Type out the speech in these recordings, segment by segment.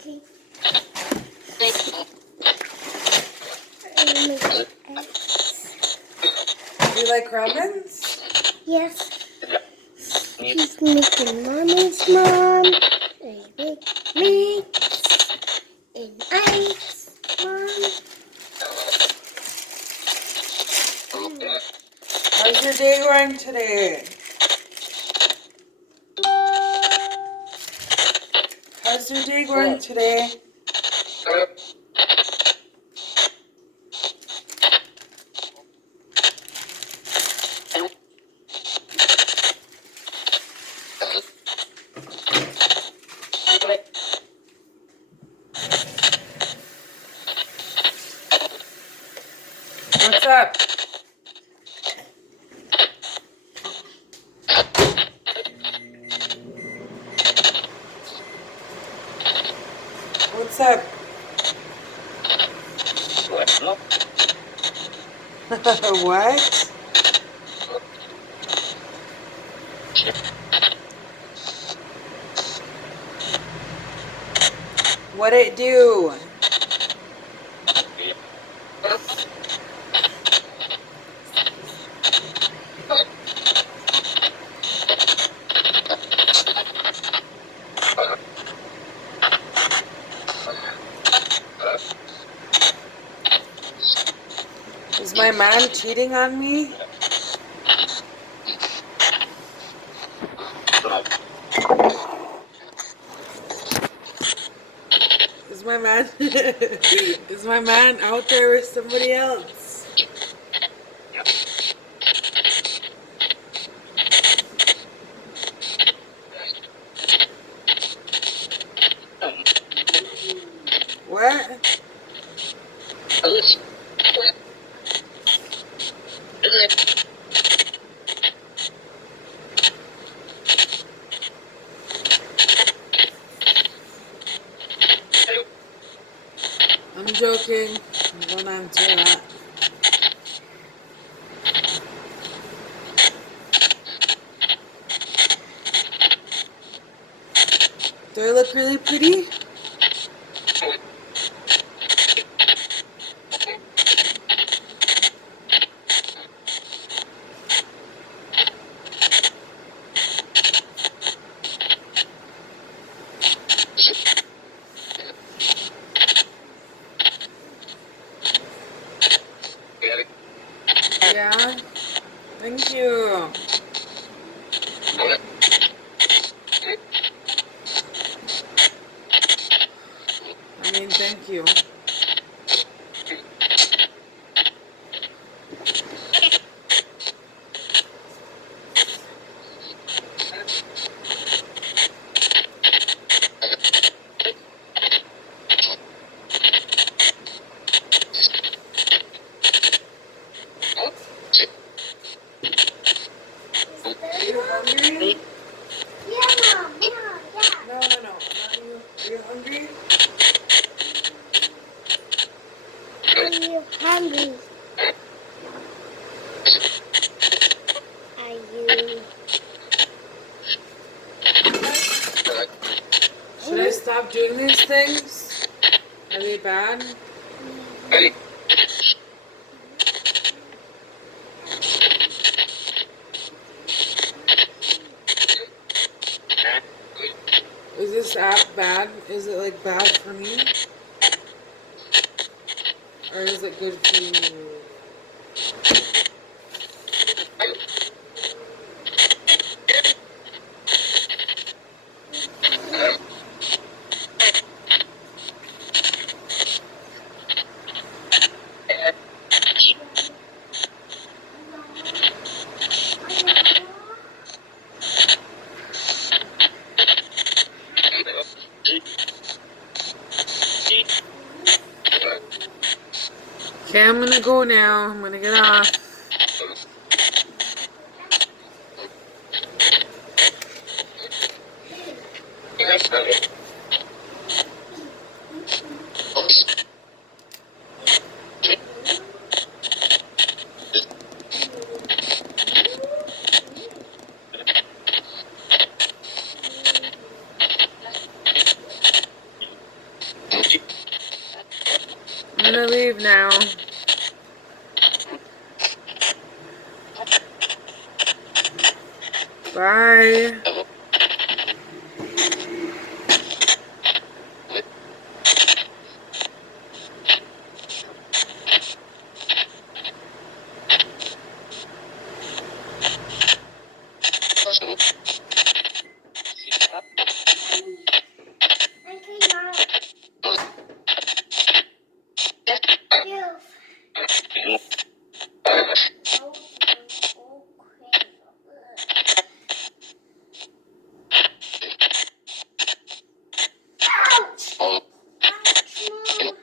Okay. I'm making eggs. Do you like ramen? Yes. She's making mommy's mom a big mix in ice, mom. How's your day going today? How's your day going today? What's up? What's up? What? What it do? Is my man cheating on me? Is my man is my man out there with somebody else? What? I'm joking. Don't answer that. Do I look really pretty? Yeah. Thank you. I mean, thank you. Are you hungry? Yeah, mom. Yeah. No. Are you hungry? Are you hungry? Are you? Should I stop doing these things? Are they bad? Is this app bad? Is it like bad for me? Or is it good for you? Okay, I'm gonna go now. I'm gonna get off. I'm gonna leave now. Bye. Okay, Mom. You. Ouch! Ouch, Mom.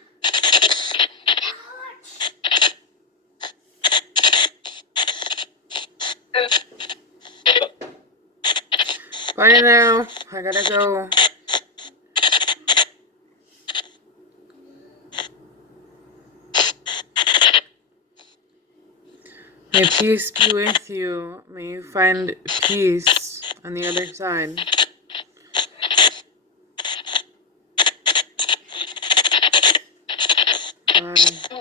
Ouch! Bye now. I gotta go. May peace be with you. May you find peace on the other side. Bye.